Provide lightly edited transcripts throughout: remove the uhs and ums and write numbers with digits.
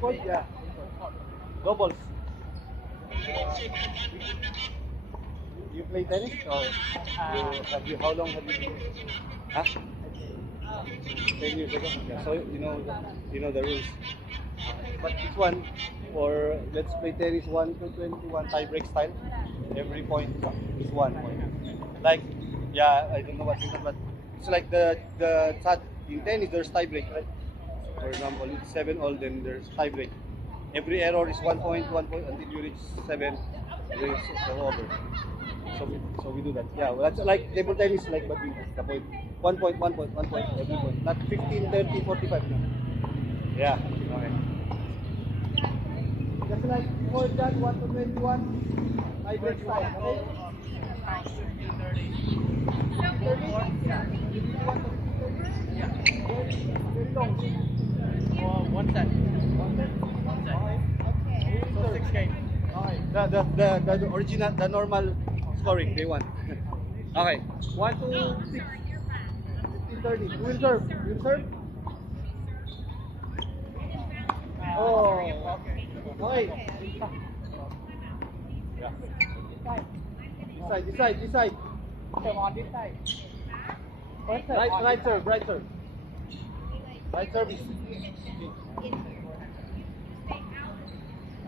point? Yeah. Doubles. You play tennis or how long have you been? Huh? 10 years ago. Yeah, so you know the rules. But this one, for let's play tennis 1 to 21 tie break style. Every point is 1 point. Like, yeah, I don't know what it is, but it's like the in tennis there's tie break, right? For example, it's 7 all, then there's tie break. Every error is 1 point until you reach 7. Then it's over. So we do that. Yeah, well, that's like table tennis, like badminton. The point. 1 point, 1 point, 1 point, every point. Not 15, 30, 45. No. Yeah. Okay. Just like before that, 1 to 21. I break style. Okay. 15, 30. 30? Yeah. You do 1 to 30? Yeah. Very long. One set. One set? Okay. So 6 games. Okay. The original, the normal scoring they want. Okay. 1 to 6. 15, 30. Who will serve? You will serve? Oh. Okay. Yeah. This side. Come on, this side. Right serve. Right service.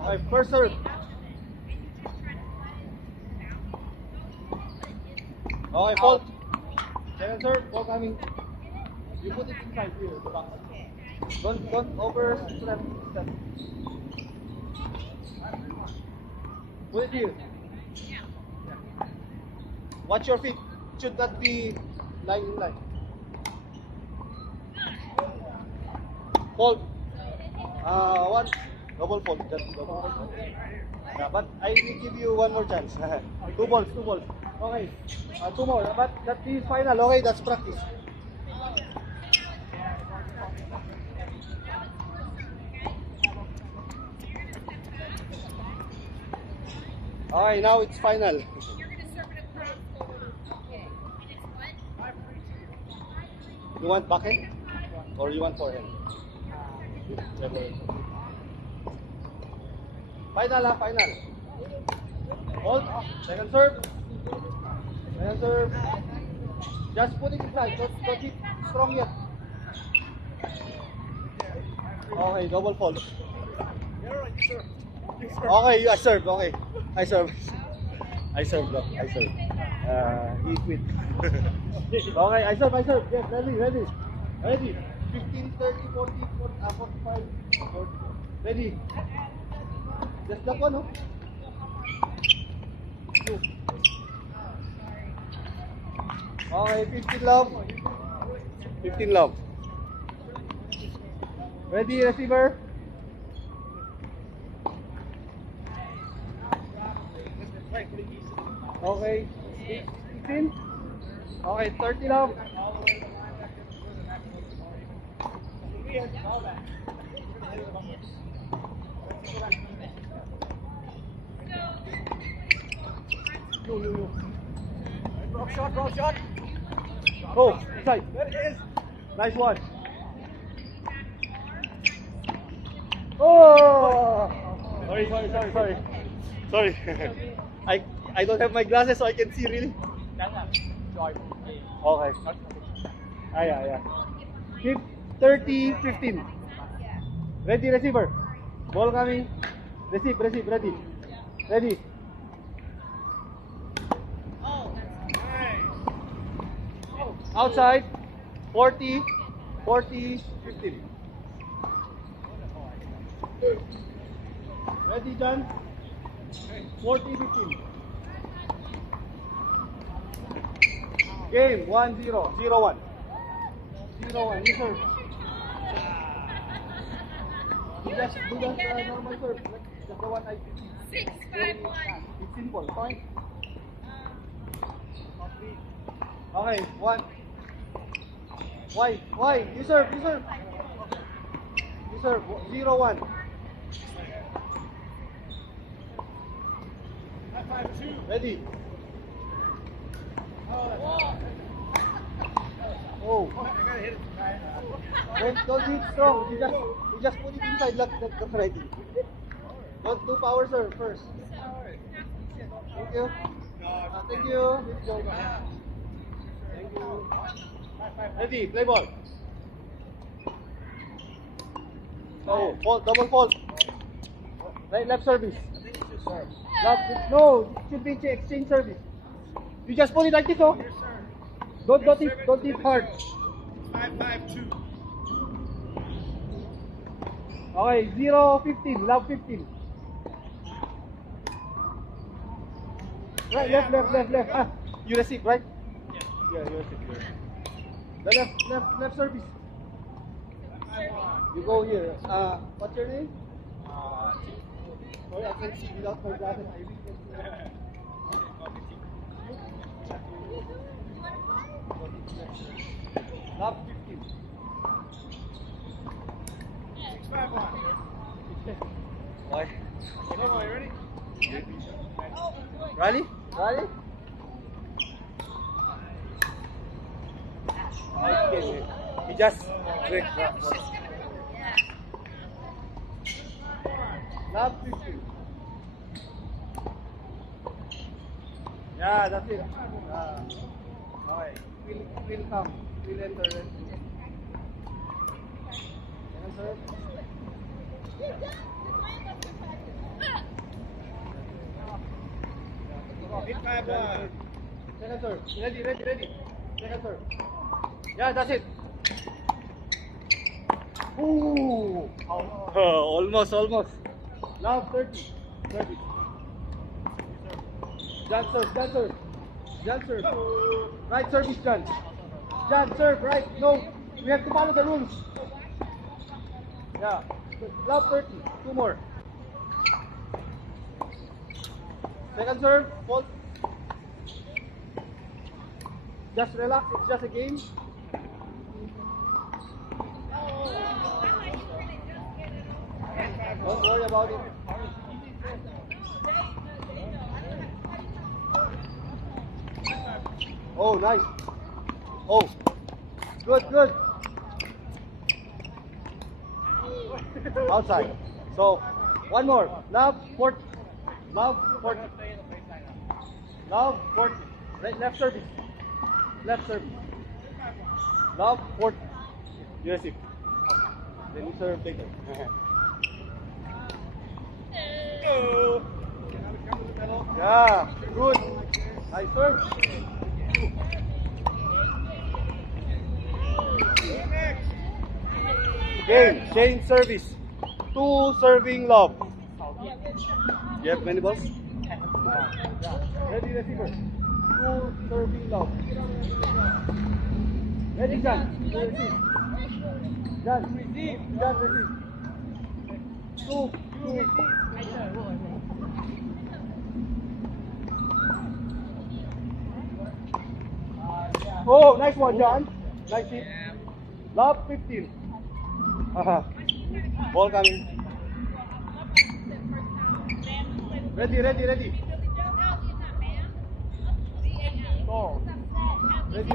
Okay, first serve. Okay, fault. Second serve, ball coming. You put it inside here, the box. Don't overstep. Put it here. Watch your feet. It should not be lying in line. Fault. One. Double fault. Just double fault. Yeah, but I will give you one more chance. 2 balls. Okay. 2 more. But that is final. Okay, that's practice. Okay, now it's final. You're going to serve it across forward. Okay. And it's what? You want backhand? Or you want forehand? Final. Hold. Second serve. Just put it inside. Don't hit strong yet. Okay, double fault. Okay, I serve. Okay, I serve. I serve. He quit. Okay, I serve. Yes, ready. 15, 30, 40, 45, 40. Ready. Just that one, no? Two. Okay, 15 love. 15 love. Ready, receiver. Okay, 16. Okay, 30 love. Yo. Drop shot. Oh, inside. There it is. Nice one. Oh! Sorry. I don't have my glasses so I can see really. Okay. Yeah. Keep 30, 15. Ready, receiver. Ball coming. Receive, ready. Outside. 40, 15. Ready, John? 40, 15. Game 1-0, 0-1. 0-1, you serve. Do that normal serve, like the one I did. 6-5-1. It's simple, fine. Okay, 1. Why? You serve. 0-1. Ready? Oh. I gotta hit it. Don't hit strong. You just put it inside. That's right. Don't do power serve first. Thank you. Thank you. Thank you. Ready, play ball. Oh, fault, double fault. Right, left service. Left, no, it should be exchange service. You just put it like this, oh. Don't hit hard. 5-5-2. Okay, 0-15, love 15. Right, left. Ah, you receive, right? Yeah, you receive. The left service. You go here. What's your name? Sorry, I can't see without my glasses. Love 15. 6-5-1. Why? Come on, you ready? Ready? Okay. He just wait. Love 15. Yeah, that's it. Okay. Will come. Will enter it. Enter. Second serve. Ready. Second serve. Yeah, that's it. Ooh. Almost. Now 30. Jan serve. Right service, Jan. Jan serve, right. No, we have to follow the rules. Yeah. Love 30. 2 more. Second serve. Fault. Just relax. It's just a game. Don't worry about it. Oh, nice. Oh, good. Outside. So, one more. Love 40. Love 40. Right, left service. Love 40. You receive. Then you serve later. Yeah, good. Nice serve. Okay, change service. 2 serving love. You have many balls? Ready, receiver. 2 serving love. Ready, Jan. Receive. Jan, receive. 2. Oh, nice one, John. Nice hit. Love 15. Ball coming. Ready. Ball. Ready.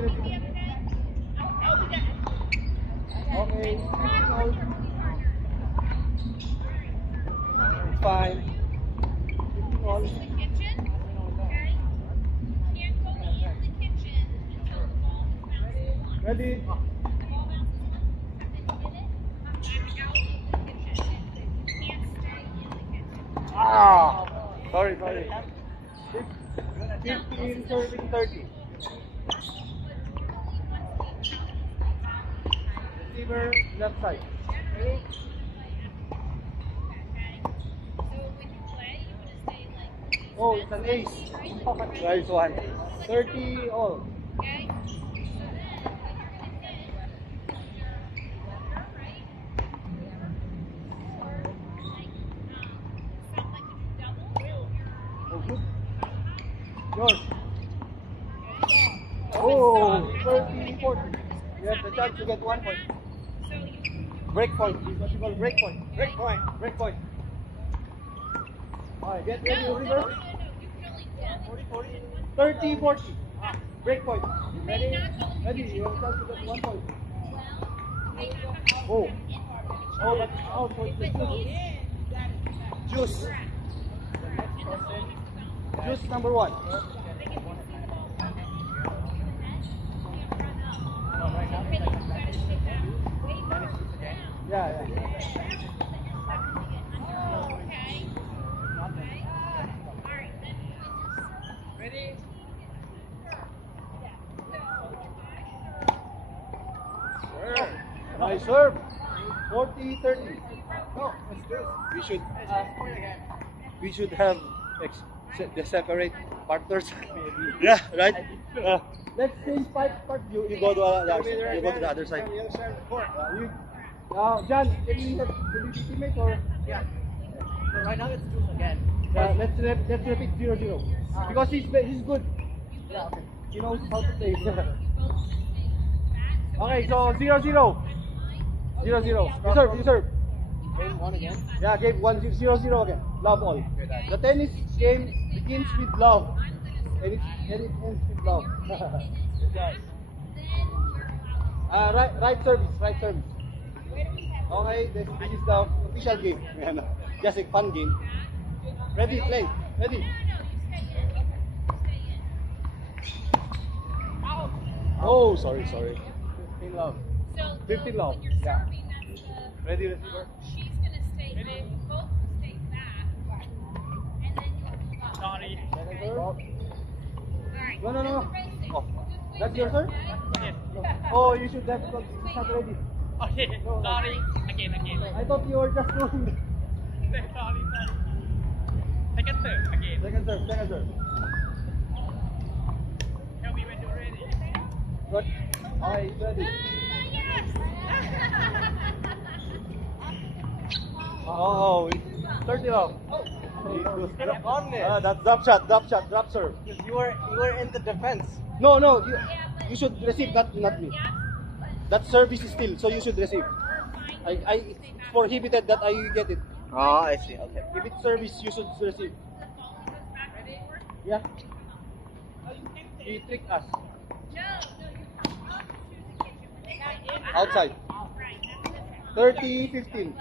Okay. It's fine. Ready? Sorry. 15 serving 30. Receiver left side. Ready? Oh, it's an ace. Nice one. 30 all. Yours. Oh, 30, 40. You have the chance to get 1 point. Break point. This is what you call break point. Break point. Alright, get ready, River. 30, 40. Break point. Ready? You have a chance to get 1 point. Oh. Oh, but oh, so it's the juice. Juice number 1. Yeah. Nice serve. 40-30. No, let's do it. We should have the separate partners. Yeah, right. Let's change part. You go to the other side. You go to the other side. On the other side of the court. John, can you have the teammate or? Yeah. So right now it's juice again. Let's repeat 0-0 because he's good. Yeah, okay. He knows how to play. Okay, so 0-0. 0-0. You serve. Game 1 again. Yeah, game 0-0 again. Love all. The tennis game begins with love. And it ends with love. Right service. Okay, this is the official game. Just a fun game. Ready, play. Ready. Oh, sorry. 15 love. 15 love. Yeah. Ready, receiver. She's gonna stay. Both will stay back, and then you'll move up. Sorry. Alright. No. Oh, that's your turn? Oh, you should have because it's not ready. Okay. Sorry. Again. I thought you were just doing Sorry. Second serve. Again. second serve. Tell me when you're ready. Good. Alright, ready. Oh, 30 love. That's drop shot, drop serve. You were in the defense. No, you should receive, not me. That service is still, so you should receive. It's prohibited that I get it. Oh, I see. Okay. If it's service, you should receive. Yeah. He tricked us. Outside. 30-15.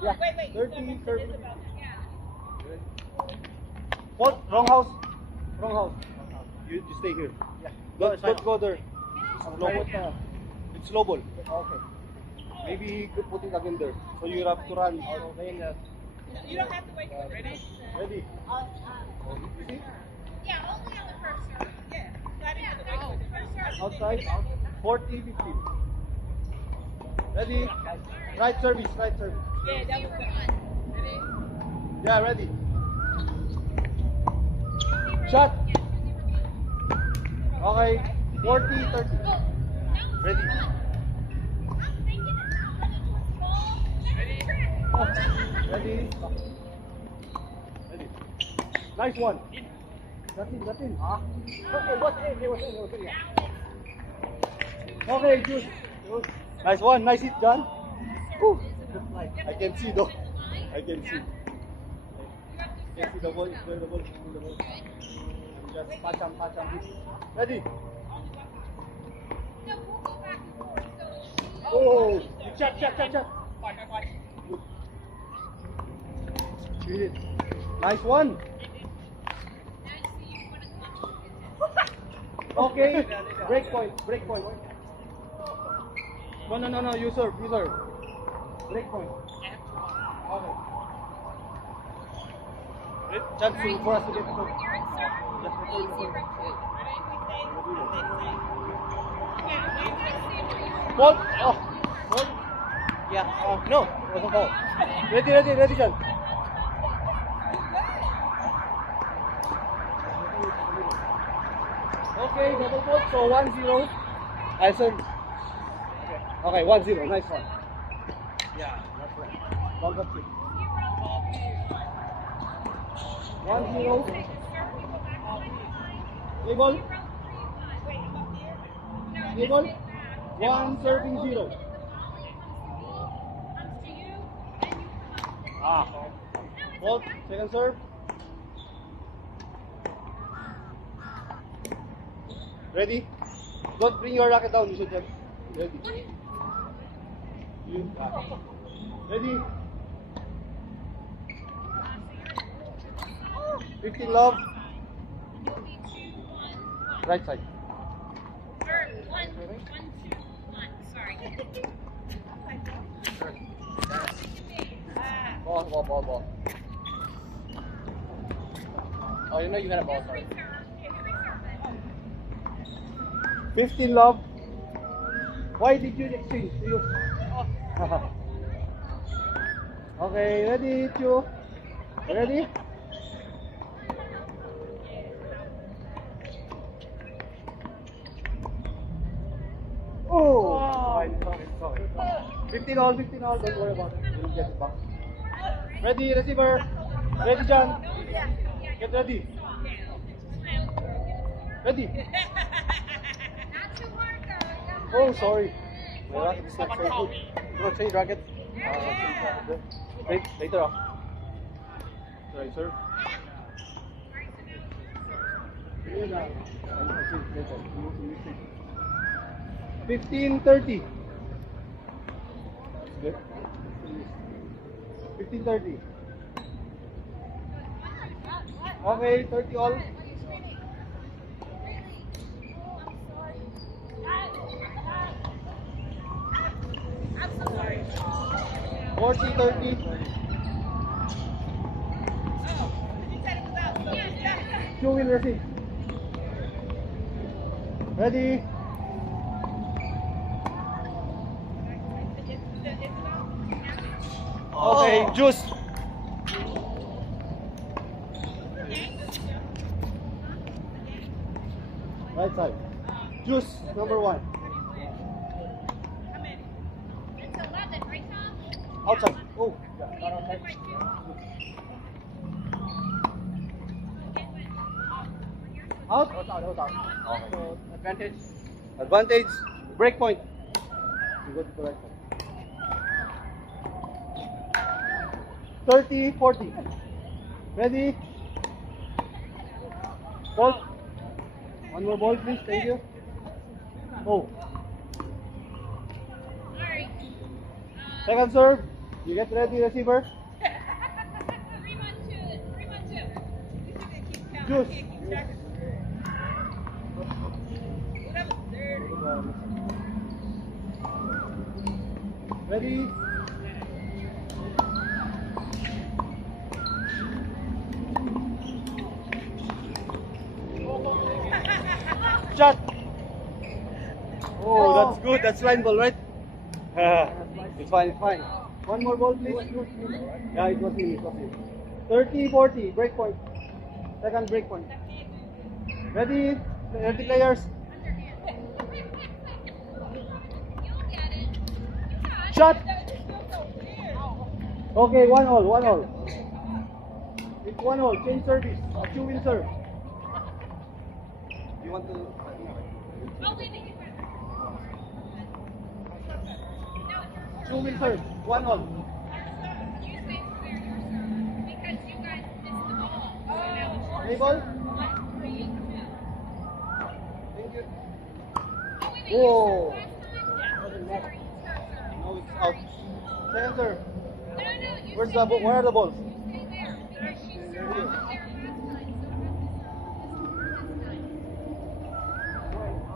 Yeah. 30-30. What? Wrong house. You stay here. Yeah. Don't go there. It's low ball. Okay. Maybe he could put it again there. So you have to run. You don't have to wait for it. Ready? Yeah, only on the first serve. Yeah, not even the wait for the first serve. Outside. 40-15. Ready? Right service. Yeah, that was good. Yeah, ready. Shot. Okay. 40-30. Ready. Ready. Nice one. Nothing. Okay, good. Nice one. Nice hit, John. Whew. I can see though. I can see the ball. Where the ball. Just pacham. Ready. Oh, shot. Good. Hit it. Nice one. Okay. Break point. No. You serve. Break point. Okay. Chance for us to get the point. You're in serve. Just Easy, return the point. Ball. Oh. Ball. Yeah. No, it wasn't ball. Ready, John. Okay, double ball. So 1-0. I serve. Okay, 1-0. Nice one. Yeah. One cup kick. 1-0. Table. 1 serving 0. Ball, second serve. Ready? Don't bring your racket down. You should have. Ready. You. Ready? 15 love. Right side. Or 1, 2, 1. Sorry. Ball. Oh, you know you got a ball, sorry. 15 love. Why did you exchange? You. Okay, ready, Chu? Ready? Oh! Sorry. 15 all, don't worry about it. We'll get it back. Ready, receiver. Ready, John. Get ready. Ready. Not too hard though. Oh, sorry. My racket is not so good. You want to change racket? Later on. Sorry, sir. 15:30. Good. 15:30. Okay, 30 all. I'm so sorry. 40:30. Two will receive. Ready? Okay, juice. Right side. Juice, number 1. It's 11, right, Tom? Outside. Oh, yeah, not outside. Out? Out. So, advantage. Advantage. Break point. You go to the right side. 30-40. Ready? Ball. One more ball, please. Thank you. Oh. Sorry. Second serve. You get ready, receiver. 3-1-2. Juice. Ready? Shot. Oh, that's good. That's line ball, right? It's fine. One more ball, please. Yeah, it was me. 30-40. Break point. Second break point. Ready? Ready, players? You'll get it. Shot. Okay, 1-1. It's 1-1. Change service. Chu will serve. You want to? Oh, wait, wait. Chu will serve. 1-1. You stay clear, your serve. Because you guys missed the ball. So now it's your Table. serve. 1-3-2. Thank you. Oh, wait, Oh. you served last time? Yeah. Sorry, you served. Now it's out. Second serve. No, you Where's stay the ball? Where are the balls? You stay there. Because she served over there last time. So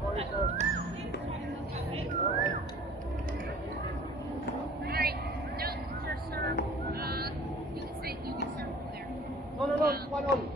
press this time. Alright, no, it's your serve. You can serve from there. No, it's 1-1.